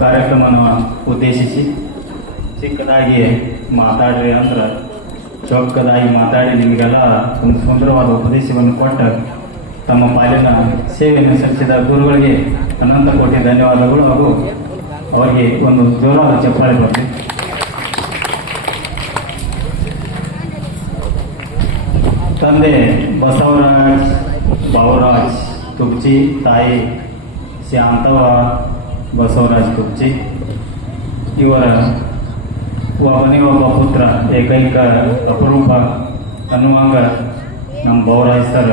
ಕಾರ್ಯಕ್ರಮವನ್ನು ಉದ್ದೇಶಿಸಿ ಚಿಕ್ಕದಾಗಿ ಮಾತಾಡ್ರಿ ಅಂದ್ರೆ ಚೊಕ್ಕದಾಗಿ ಮಾತಾಡಿ ನಿಮಗೆಲ್ಲ ಒಂದು ಸುಂದರವಾದ ಉಪದೇಶವನ್ನು ಕೊಟ್ಟ ತಮ್ಮ ಪಾಲಿನ ಸೇವೆಯನ್ನು ಸಲ್ಲಿಸಿದ ಗುರುಗಳಿಗೆ ಅನಂತ ಕೋಟಿ ಧನ್ಯವಾದಗಳು ಹಾಗೂ ಅವರಿಗೆ ಒಂದು ಜೋರಾದ ಚಪ್ಪಾಳೆ ಬರ್ತೀವಿ ತಂದೆ ಬಸವರಾಜ್, ಬಾವರಾಜ್ ತುಪ್ಚಿ ತಾಯಿ ಶಾಂತವ ಬಸವರಾಜ್ ತುಪ್ಚಿ ಇವರ ಒಬ್ಬನೇ ಒಬ್ಬ ಪುತ್ರ, ಏಕೈಕ ಅಪರೂಪ ಅನ್ನುವಂಗ ನಮ್ಮ ಬಸವರಾಜ್ ಸರ್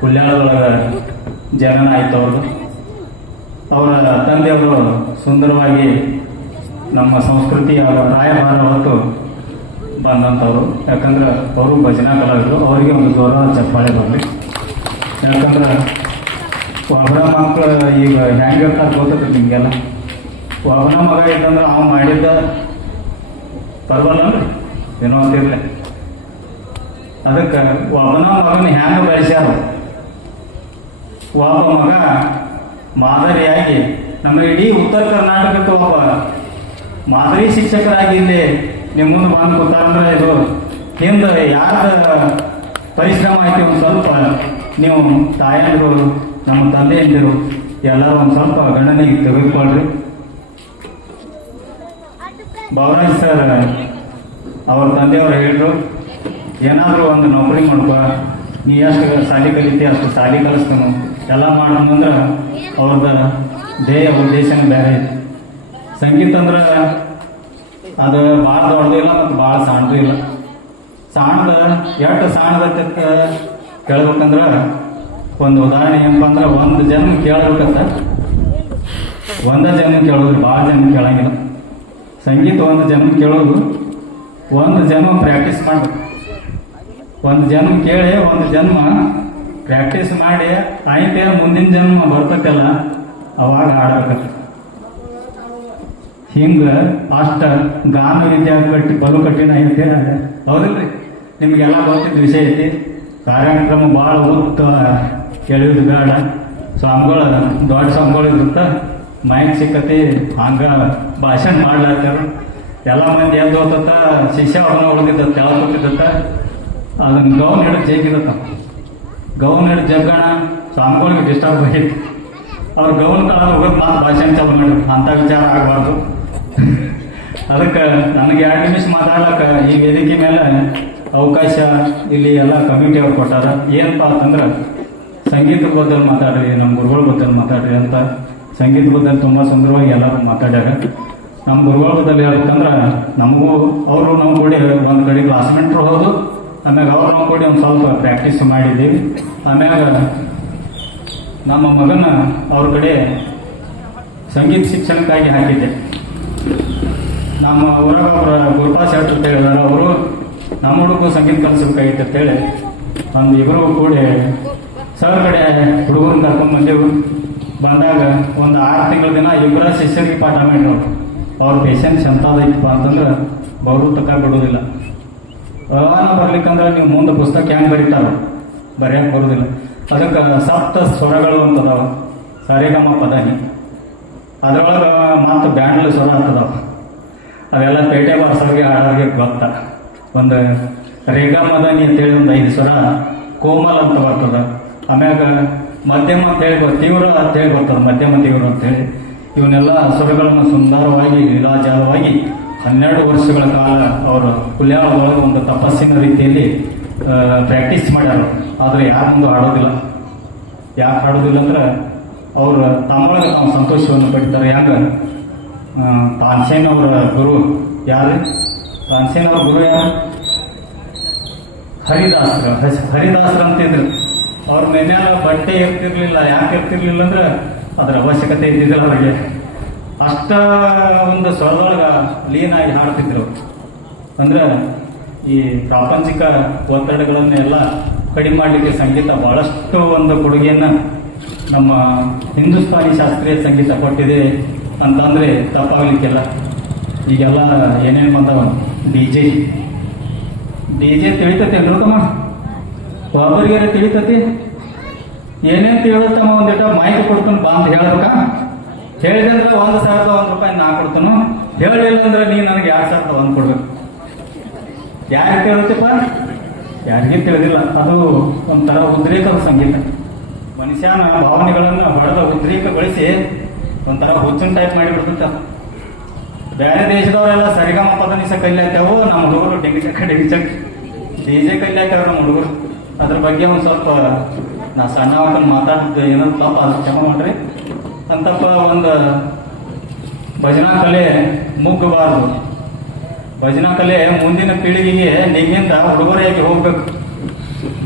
ಹುಲ್ಯಾಳದೊಳಗೆ ಜನನ ಆಯ್ತು ಅವರ ತಂದೆಯವರು ಸುಂದರವಾಗಿ ನಮ್ಮ ಸಂಸ್ಕೃತಿಯ ರಾಯಭಾರ ಹೊತ್ತು ಬಂದಂಥವ್ರು. ಯಾಕಂದ್ರೆ ಅವರು ಭಜನಾ ಕಲಾವಿದರು. ಅವರಿಗೆ ಒಂದು ಜೋರಾದ ಚಪ್ಪಾಳೆ ಬರಲಿ. ಯಾಕಂದ್ರೆ ಒಬ್ಬರ ಮಕ್ಕಳು ಈಗ ಹೆಂಗೆ ಇರ್ತಾರೆ ಗೊತ್ತೈತೆ ನಿಮಗೆಲ್ಲ. ಒಬ್ಬನ ಮಗ ಇದ್ದಂದ್ರೆ ಅವ ಮಾಡಿದ್ದ ಬರಬಲ್ಲನ್ರಿ ಏನೋ ಅಂತಿರ್ಲಿ. ಅದಕ್ಕೆ ಒಬ್ಬನ ಮಗನ ಹೆಂಗೆ ಬೆಳೆಸ್ಯಾರ? ಒಬ್ಬ ಮಗ ಮಾದರಿಯಾಗಿ ನಮ್ಮ ಇಡೀ ಉತ್ತರ ಕರ್ನಾಟಕಕ್ಕೆ ಒಬ್ಬ ಮಾದರಿ ಶಿಕ್ಷಕರಾಗಿ ಇಲ್ಲಿ ನಿಮ್ಮ ಮುಂದೆ ಬಂದು ಕೂತಾರಂದ್ರೆ ಇದು ಹಿಂದೆ ಯಾರ ಪರಿಶ್ರಮ ಐತಿ ಒಂದು ಸ್ವಲ್ಪ ನೀವು ತಾಯಂದಿರು, ನಮ್ಮ ತಂದೆಯಂದಿರು ಎಲ್ಲರೂ ಒಂದು ಸ್ವಲ್ಪ ಗಣನೆಗೆ ತೆಗೆದುಕೊಳ್ರಿ. ಭವರಾಜ್ ಸರ್, ಅವ್ರ ತಂದೆಯವರು ಹೇಳಿದ್ರು, ಏನಾದರೂ ಒಂದು ನೌಕರಿ ಮಾಡ್ಕೊ, ನೀ ಎಷ್ಟು ಸಾಲಿ ಕಲಿತಿ, ಅಷ್ಟು ಸಾಲಿ ಕಲಿಸ್ತಾನು. ಎಲ್ಲ ಮಾಡೋದಂದ್ರೆ ಅವ್ರದ್ದು ಧ್ಯೇಯ ಉದ್ದೇಶನೇ ಬೇರೆ ಐತಿ. ಸಂಗೀತ ಅಂದ್ರೆ ಅದು ಭಾಳ ದೊಡ್ಡದು ಇಲ್ಲ ಮತ್ತು ಭಾಳ ಸಣ್ಣದು ಇಲ್ಲ. ಸಣ್ಣದ ಎಷ್ಟು ಸಣ್ಣದಕ್ಕೆ ಕೇಳ್ಬೇಕಂದ್ರೆ ಒಂದು ಉದಾಹರಣೆ ಏನಪ್ಪ ಅಂದ್ರೆ ಒಂದು ಜನ್ಮ ಕೇಳ್ಬೇಕಂತ. ಒಂದು ಜನ್ಮ ಕೇಳೋದು ಭಾಳ ಜನ್ಮ ಕೇಳಂಗಿಲ್ಲ. ಸಂಗೀತ ಒಂದು ಜನ್ಮ ಕೇಳೋದು, ಒಂದು ಜನ್ಮ ಪ್ರಾಕ್ಟೀಸ್ ಮಾಡಬೇಕು. ಒಂದು ಜನ್ಮ ಕೇಳಿ ಒಂದು ಜನ್ಮ ಪ್ರಾಕ್ಟೀಸ್ ಮಾಡಿ ಆಯ್ಕೆ ಮುಂದಿನ ಜನ್ಮ ಬರ್ತಕ್ಕಲ್ಲ ಅವಾಗ ಹಾಡಬೇಕು ಹಿಂಗ ಅಷ್ಟ ಗಾನ ವಿದ್ಯಾ ಕಟ್ಟಿ ಬಲು ಕಠಿಣ ಐತೆ. ಹೌದಿಲ್ರಿ? ನಿಮ್ಗೆಲ್ಲ ಗೊತ್ತಿದ್ದ ವಿಷಯ ಐತಿ. ಕಾರ್ಯಕ್ರಮ ಭಾಳ ಉತ್ತ ಕೇಳಿದ್ರು ಬೇಡ. ಸ್ವಾಮಿಗಳು, ದೊಡ್ಡ ಸ್ವಾಮಿಗಳು ಇರುತ್ತ ಮೈಕ್ ಸಿಕ್ಕತಿ, ಹಂಗ ಭಾಷಣ ಮಾಡ್ಲಾತ್ತಾರ. ಎಲ್ಲ ಮಂದಿ ಎದ್ದು ಹೋಗ್ತತ್ತ ಶಿಷ್ಯ ಅವನ ಉಳಿದಿದ್ದ ಯಾವ ಕೊಟ್ಟಿದ್ದ ಅದನ್ನ ಗೌನ್ ಹಿಡಿದು ಜೇಗಿದತ್ತ ಹಿಡಿದು ಜಗ್ಗಣ ಸ್ವಾಮಿಗಳಿಗೆ ಡಿಸ್ಟರ್ಬ್ ಆಗಿತ್ತು ಅವ್ರ ಗೌನ್ ಕಾಲ ಹೋಗೋದು ಮಾತು ಭಾಷಣ ಚಾಲು ಮಾಡಿ ಅಂತ ವಿಚಾರ ಆಗಬಾರ್ದು. ಅದಕ್ಕೆ ನನಗೆ ಎರಡು ನಿಮಿಷ ಮಾತಾಡ್ಲಕ್ಕ ಈ ವೇದಿಕೆ ಮೇಲೆ ಅವಕಾಶ ಇಲ್ಲಿ ಎಲ್ಲ ಕಮಿಟಿ ಅವ್ರು ಕೊಟ್ಟಾರ. ಏನಪ್ಪ ಅಂತಂದ್ರೆ ಸಂಗೀತದ ಬಗ್ಗೆ ಮಾತಾಡ್ರಿ ನಮ್ಮ ಗುರುಗಳ ಬಗ್ಗೆ ಮಾತಾಡ್ರಿ ಅಂತ ಸಂಗೀತ ಬಗ್ಗೆ ತುಂಬ ಸುಂದರವಾಗಿ ಎಲ್ಲರೂ ಮಾತಾಡ್ಯಾರ. ನಮ್ಮ ಗುರುಗಳ ಬದ್ದಲ್ಲಿ ಹೇಳ್ಬೇಕಂದ್ರೆ ನಮಗೂ, ಅವರು ನಮ್ಮ ಕೂಡಿ ಒಂದು ಕಡೆ ಕ್ಲಾಸ್ಮೇಟ್ರು ಹೋದು ಆಮ್ಯಾಗ ಅವ್ರು ಕೂಡ ಒಂದು ಸ್ವಲ್ಪ ಪ್ರಾಕ್ಟೀಸ್ ಮಾಡಿದ್ದೀವಿ ಆಮ್ಯಾಗ ನಮ್ಮ ಮಗನ ಅವ್ರ ಕಡೆ ಸಂಗೀತ ಶಿಕ್ಷಣಕ್ಕಾಗಿ ಹಾಕಿದ್ದೆ. ನಮ್ಮ ಊರಾಗ ಅವರ ಗುರುಪಾ ಅಂತ ಹೇಳಿದಾರೆ, ಅವರು ನಮ್ಮ ಹುಡುಗ ಸಂಗೀತ ಕಲಿಸ್ಬೇಕಾಗಿತ್ತು ಅಂತೇಳಿ ಒಂದು ಇಬ್ಬರು ಕೂಡಿ ಸರ್ ಕಡೆ ಹುಡುಗರನ್ನ ಕರ್ಕೊಂಡು ಬಂದೆವು. ಬಂದಾಗ ಒಂದು ಆರು ತಿಂಗಳ ದಿನ ಇಬ್ಬರ ಶಿಷ್ಯರಿಗೆ ಪಾಠ ಮಾಡಿದ್ರು. ಅವ್ರ ಪೇಷನ್ಸ್ ಎಂಥದೈತಪ್ಪ ಅಂತಂದ್ರೆ ಬರು ತಕ್ಕ ಬಿಡೋದಿಲ್ಲ ಅವನ ಬರ್ಲಿಕ್ಕಂದ್ರೆ ನೀವು ಮುಂದೆ ಪುಸ್ತಕ ಹೆಂಗೆ ಬರೀತಾರ? ಬರೆಯಕ್ಕೆ ಬರೋದಿಲ್ಲ. ಅದಕ್ಕೆ ಸಪ್ತ ಸ್ವರಗಳು ಅಂತದಾವ. ಸರಿಗಮ ಪದನಿ. ಅದರೊಳಗೆ ಮತ್ತು ಬ್ಯಾಂಡ್ಲ ಸ್ವರ ಅಂತದಾವ. ಅವೆಲ್ಲ ಪೇಟೆ ಬಾರ್ಸೋರಿಗೆ ಹಾಡೋರಿಗೆ ಗೊತ್ತ. ಒಂದು ರೇಗಾ ಮದನಿ ಅಂತೇಳಿ ಒಂದು ಐದು ಸ್ವರ, ಕೋಮಲ್ ಅಂತ ಬರ್ತದ. ಆಮ್ಯಾಗ ಮಧ್ಯಮ ಅಂತೇಳಿ ಬ- ತೀವ್ರ ಅಂತೇಳಿ ಬರ್ತದೆ ಮಧ್ಯಮ ತೀವ್ರ ಅಂತೇಳಿ ಇವನ್ನೆಲ್ಲ ಸ್ವರಗಳನ್ನು ಸುಂದರವಾಗಿ, ಲೀಲಾಜಾಲವಾಗಿ ಹನ್ನೆರಡು ವರ್ಷಗಳ ಕಾಲ ಅವರು ಕುಲ್ಯಾಣದೊಳಗೆ ಒಂದು ತಪಸ್ಸಿನ ರೀತಿಯಲ್ಲಿ ಪ್ರಾಕ್ಟೀಸ್ ಮಾಡ್ಯಾರ. ಆದರೆ ಯಾರೊಂದು ಆಡೋದಿಲ್ಲ ಯಾಕೆ ಆಡೋದಿಲ್ಲ ಅಂದ್ರೆ ಅವರು ತಮ್ಮೊಳಗೆ ತಾವು ಸಂತೋಷವನ್ನು ಪಡಿತಾರೆ. ಯಾಕೆ ತಾನ್ಸೇನ್ ಅವರ ಗುರು ಯಾರು? ತಾನ್ಸೇನ್ ಅವರ ಗುರು ಯಾರು? ಹರಿದಾಸ್ರ. ಹರಿದಾಸ್ರ ಅಂತಿದ್ರು. ಅವ್ರ ಮೇಲೆ ಬಟ್ಟೆ ಇರ್ತಿರ್ಲಿಲ್ಲ ಯಾಕೆ ಇರ್ತಿರ್ಲಿಲ್ಲ ಅಂದ್ರೆ ಅದ್ರ ಅವಶ್ಯಕತೆ ಇದ್ದಿದ್ದಿಲ್ಲ ಅವ್ರಿಗೆ. ಅಷ್ಟ ಒಂದು ಸ್ವರದೊಳಗ ಲೀನಾಗಿ ಹಾಡ್ತಿದ್ರು. ಅಂದ್ರೆ ಈ ಪ್ರಾಪಂಚಿಕ ಒತ್ತಡಗಳನ್ನೆಲ್ಲ ಕಡಿಮೆ ಮಾಡಲಿಕ್ಕೆ ಸಂಗೀತ ಬಹಳಷ್ಟು ಒಂದು ಕೊಡುಗೆಯನ್ನ ನಮ್ಮ ಹಿಂದೂಸ್ತಾನಿ ಶಾಸ್ತ್ರೀಯ ಸಂಗೀತ ಕೊಟ್ಟಿದೆ ಅಂತಂದ್ರೆ ತಪ್ಪಾಗ್ಲಿಕ್ಕೆಲ್ಲ. ಈಗೆಲ್ಲ ಏನೇನು ಬಂದವ? D J. ಡಿ ಜೆ ತಿಳಿತತಿ ತಮ್ಮ ಒಬ್ಬರಿಗೆ ತಿಳಿತತಿ? ಏನೇನು ತಿಳಿತಮ್ಮ ಒಂದಿಟ ಮೈಕ್ ಕೊಡ್ತಾನೆ ಬಾ ಅಂತ ಹೇಳ್ಬೇಕಾ? ಹೇಳಿದ್ರೆ ಒಂದು ಸಾವಿರದ ಒಂದು ರೂಪಾಯಿ ನಾ ಕೊಡ್ತಾನು ಹೇಳಿಲ್ಲ ಅಂದ್ರೆ ನೀ ನನಗೆ ಎರಡು ಸಾವಿರದ ಒಂದು ಕೊಡ್ಬೇಕು. ಯಾರಿಗೆ ಕೇಳುತ್ತಪ್ಪ? ಯಾರಿಗೆ ತಿಳಿದಿಲ್ಲ ಅದು ಒಂಥರ ಉದ್ರೇಕದ ಸಂಗೀತ. ಮನುಷ್ಯನ ಭಾವನೆಗಳನ್ನು ಹೊಡೆದ ಉದ್ರೇಕಗೊಳಿಸಿ ಒಂಥರ ಹುಚ್ಚಿನ ಟೈಪ್ ಮಾಡಿಬಿಡ್ತೈತೆ. ಬೇರೆ ದೇಶದವರೆಲ್ಲ ಸರಿಗಮ ಪದನಿಸ ಕಲಿಯಾಕ್ಯಾವು ನಮ್ಮ ಹುಡುಗರು ಡಿಂಗಿ ಚಕ್ಕ, ಡಿಂಗಿ ಚಕ್ ಡಿ ಜೆ ಕಲಿಯಾಕ್ಯಾವ ನಮ್ಮ ಹುಡುಗರು. ಅದ್ರ ಬಗ್ಗೆ ಒಂದು ಸ್ವಲ್ಪ ನಾ ಸಣ್ಣ ಮಾತಾಡಿದ್ದು ಏನಂತ ಅದು ಕ್ಷಮ ಮಾಡ್ರಿ. ಅಂತಪ್ಪ ಒಂದು ಭಜನಾ ಕಲೆ ಮುಗ್ಗಬಾರ್ದು. ಭಜನಾ ಕಲೆ ಮುಂದಿನ ಪೀಳಿಗೆಗೆ ನಿಮ್ಮಿಂದ ಉಡುಗೊರೆಯಾಗಿ ಹೋಗ್ಬೇಕು.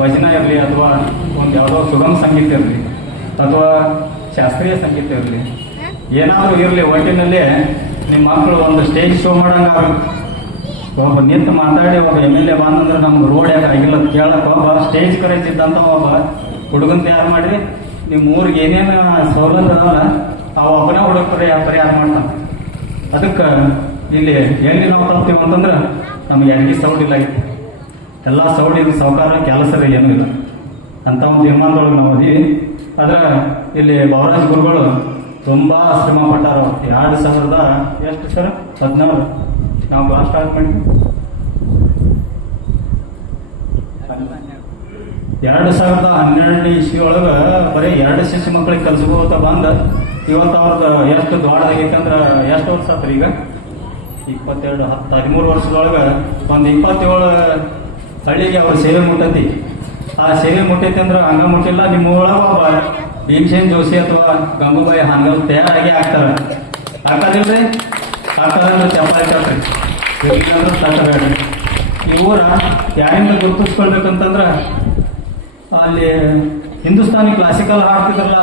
ಭಜನಾ ಇರಲಿ ಅಥವಾ ಒಂದು ಯಾವುದೋ ಸುಗಮ ಸಂಗೀತ ಇರಲಿ ಅಥವಾ ಶಾಸ್ತ್ರೀಯ ಸಂಗೀತ ಇರಲಿ. ಏನಾದರೂ ಇರಲಿ, ಒಟ್ಟಿನಲ್ಲಿ ನಿಮ್ಮ ಮಕ್ಕಳು ಒಂದು ಸ್ಟೇಜ್ ಶೋ ಮಾಡಂಗ ಒಬ್ಬ ನಿಂತು ಮಾತಾಡಿ, ಒಬ್ಬ ಎಂ ಎಲ್ ಎ ಬಂದಂದ್ರೆ ನಮ್ಗೆ ರೋಡ್ ಯಾಕೆ ಆಗಿಲ್ಲ ಕೇಳಕ್ಕೆ ಒಬ್ಬ ಸ್ಟೇಜ್ ಕರೆಸಿದ್ದಂತ ಒಬ್ಬ ಹುಡುಗನ್ ತಯಾರು ಮಾಡಿ ನಿಮ್ಮ ಊರಿಗೆ ಏನೇನು ಸವಲತ್ತು ಅದಾವಲ್ಲ, ಆ ಒಬ್ಬನೇ ಹುಡುಗರು ಪರಿಹಾರ ಮಾಡ್ತಾನೆ. ಅದಕ್ಕೆ ಇಲ್ಲಿ ಎಲ್ಲಿ ನಾವು ತಪ್ತೀವಿ ಅಂತಂದ್ರೆ ನಮ್ಗೆ ಯಾರಿಗೆ ಸೌಂಡ್ ಇಲ್ಲ ಐತಿ ಎಲ್ಲ ಸೌಡ್ ಇದು ಸಾವುಕಾರ ಕೆಲಸದ ಏನೂ ಇಲ್ಲ. ಅಂತ ಒಂದು ತೀರ್ಮಾನದೊಳಗೆ ನಾವು ಅದೀವಿ ಆದ್ರೆ ಇಲ್ಲಿ ಬಸವರಾಜ ಗುರುಗಳು ತುಂಬಾ ಶ್ರಮ ಪಟ್ಟಾರ. ಎರಡು ಸಾವಿರದ ಎಷ್ಟು ಸರ್? ಹದಿನಾರು. ನಾವು ಕ್ಲಾಸ್ ಸ್ಟಾರ್ಟ್ ಮಾಡಿ ಎರಡು ಸಾವಿರದ ಹನ್ನೆರಡನೇ ಇಸ್ವಿ ಒಳಗೆ ಬರೀ ಎರಡು ಶಿಶು ಮಕ್ಕಳಿಗೆ ಕಲ್ಸ್ಕೋತ ಬಂದ. ಇವತ್ತು ಅವ್ರದ್ದು ಎಷ್ಟು ದೊಡ್ಡದಾಗೈತೆ ಅಂದ್ರೆ ಎಷ್ಟು ವರ್ಷ ಆತ್ರಿ ಈಗ? ಇಪ್ಪತ್ತೆರಡು ಹತ್ತು ಹದಿಮೂರು ವರ್ಷದೊಳಗೆ ಒಂದು ಇಪ್ಪತ್ತೇಳು ಹಳ್ಳಿಗೆ ಅವ್ರ ಸೇವೆ ಮುಟ್ಟತಿ. ಆ ಸೇವೆ ಮುಟ್ಟೈತಿ ಅಂದ್ರೆ ಹಂಗ ಮುಟ್ಟಿಲ್ಲ, ನಿಮ್ಮ ಒಳಗೆ ಭೀಮಸೇನ್ ಜೋಶಿ ಅಥವಾ ಗಂಗೂಬಾಯಿ ಹಂಗ ತಯಾರಾಗಿ ಆಗ್ತಾರೆ ಆಗ್ತದಿಲ್ರಿ ಆಗ್ತದಂದ್ರೆ ಚಪ್ಪಾಳಿ ಇವರ ಈ ಊರ ಯಾರಿಂದ ಗುರುತಿಸ್ಕೊಳ್ಬೇಕಂತಂದ್ರೆ ಅಲ್ಲಿ ಹಿಂದೂಸ್ತಾನಿ ಕ್ಲಾಸಿಕಲ್ ಹಾಡ್ತಿದ್ರಲ್ಲ,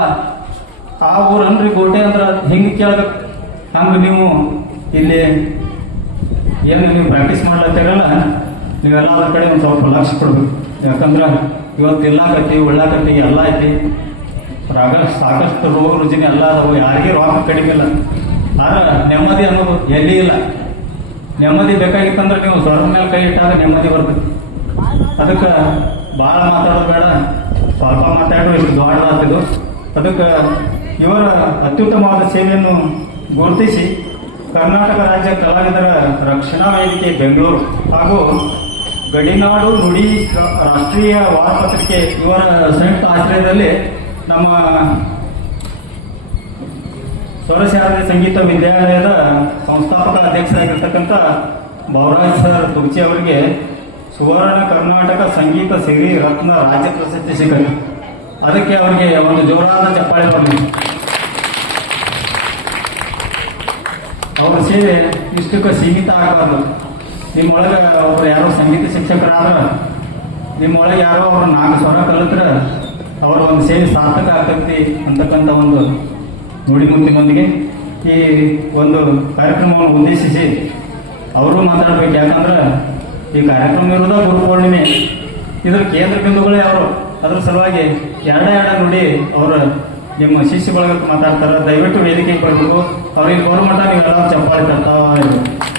ಆ ಊರನ್ರಿ ಕೋಟೆ ಅಂದ್ರೆ ಹಿಂಗೆ ಕೇಳ್ಬೇಕು? ಹಂಗೆ ನೀವು ಇಲ್ಲಿ ಏನು ನೀವು ಪ್ರಾಕ್ಟೀಸ್ ಮಾಡ್ಲತ್ತಿರಲ್ಲ ನೀವೆಲ್ಲ ಅದ್ರ ಕಡೆ ಒಂದು ಸ್ವಲ್ಪ ಲಕ್ಷ ಕೊಡ್ಬೇಕು. ಯಾಕಂದ್ರೆ ಇವತ್ತು ಇಲ್ಲಾಕತಿ ಉಳ್ಳಾಕತಿ ಎಲ್ಲ ಐತಿ. ರಾಗ ಸಾಕಷ್ಟು ರೋಗ ರುಜಿನ ಎಲ್ಲ ಅದಾವು, ಯಾರಿಗೆ ರೋಗ ಕಡಿಮೆ ಇಲ್ಲ. ಆದ್ರೆ ನೆಮ್ಮದಿ ಅನ್ನೋದು ಎಲ್ಲಿ ಇಲ್ಲ. ನೆಮ್ಮದಿ ಬೇಕಾಗಿತ್ತಂದ್ರೆ ನೀವು ಸ್ವರ್ಗ ಮೇಲೆ ಕೈ ಇಟ್ಟಾಗ ನೆಮ್ಮದಿ ಬರ್ತದೆ. ಅದಕ್ಕೆ ಭಾಳ ಮಾತಾಡೋದು ಬೇಡ. ಸ್ವಲ್ಪ ಮಾತಾಡೋ ಇಷ್ಟು ದೊಡ್ಡದಾಗ್ತಿದ್ದು ಅದಕ್ಕೆ ಇವರ ಅತ್ಯುತ್ತಮವಾದ ಸೇವೆಯನ್ನು ಗುರುತಿಸಿ ಕರ್ನಾಟಕ ರಾಜ್ಯ ಕಲಾವಿದರ ರಕ್ಷಣಾ ವೇದಿಕೆ ಬೆಂಗಳೂರು ಹಾಗೂ ಗಡಿನಾಡು ನುಡಿ ರಾಷ್ಟ್ರೀಯ ವಾರಪತ್ರಿಕೆ ಇವರ ಸಂಯುಕ್ತ ಆಶ್ರಯದಲ್ಲಿ ನಮ್ಮ ಸ್ವರಶಾರದೆ ಸಂಗೀತ ವಿದ್ಯಾಲಯದ ಸಂಸ್ಥಾಪಕ ಅಧ್ಯಕ್ಷರಾಗಿರ್ತಕ್ಕಂಥ ಭಾವರಾಜ್ ಸರ್ ತುಗಚಿ ಅವರಿಗೆ ಸುವರ್ಣ ಕರ್ನಾಟಕ ಸಂಗೀತ ಸಿರಿ ರತ್ನ ರಾಜ್ಯ ಪ್ರಶಸ್ತಿ ಸಿಗಲಿ. ಅದಕ್ಕೆ ಅವರಿಗೆ ಒಂದು ಜೋರಾದ ಚಪ್ಪಾಳೆ ಬರಲಿ. ಅವರ ಸೇವೆ ಇಷ್ಟಕ್ಕೆ ಸೀಮಿತ ಆಗಬಾರ್ದು. ನಿಮ್ಮೊಳಗೆ ಅವರು ಯಾರೋ ಸಂಗೀತ ಶಿಕ್ಷಕರಾದ್ರೆ, ನಿಮ್ಮೊಳಗೆ ಯಾರೋ ಅವರು ನಾಲ್ಕು ಸ್ವರ ಕಲಿತ್ರೆ ಅವರ ಒಂದು ಸೇವೆ ಸಾರ್ಥಕ ಆಗ್ತೈತಿ ಅಂತಕ್ಕಂಥ ಒಂದು ನುಡಿಮುತ್ತಿನೊಂದಿಗೆ ಈ ಒಂದು ಕಾರ್ಯಕ್ರಮವನ್ನು ಉದ್ದೇಶಿಸಿ ಅವರು ಮಾತಾಡ್ಬೇಕು. ಯಾಕಂದ್ರೆ ಈ ಕಾರ್ಯಕ್ರಮ ಇರೋದ ಗುರು ಪೂರ್ಣಿಮೆ. ಇದ್ರ ಕೇಂದ್ರ ಬಿಂದುಗಳೇ ಅವರು. ಅದ್ರ ಸಲುವಾಗಿ ಎರಡ ಎರಡ ನೋಡಿ ಅವರು ನಿಮ್ಮ ಶಿಷ್ಯ ಬಳಗಕ್ಕೆ ಮಾತಾಡ್ತಾರೆ. ದಯವಿಟ್ಟು ವೇದಿಕೆಗೆ ಬರಬೇಕು ಅವ್ರಿಗೆ ಗೌರ್ಮೆಂಟ್ ನೀವೆಲ್ಲ ಚಪ್ಪಾಳಿ ತರ್ತಾ ಇರ್ಬೇಕು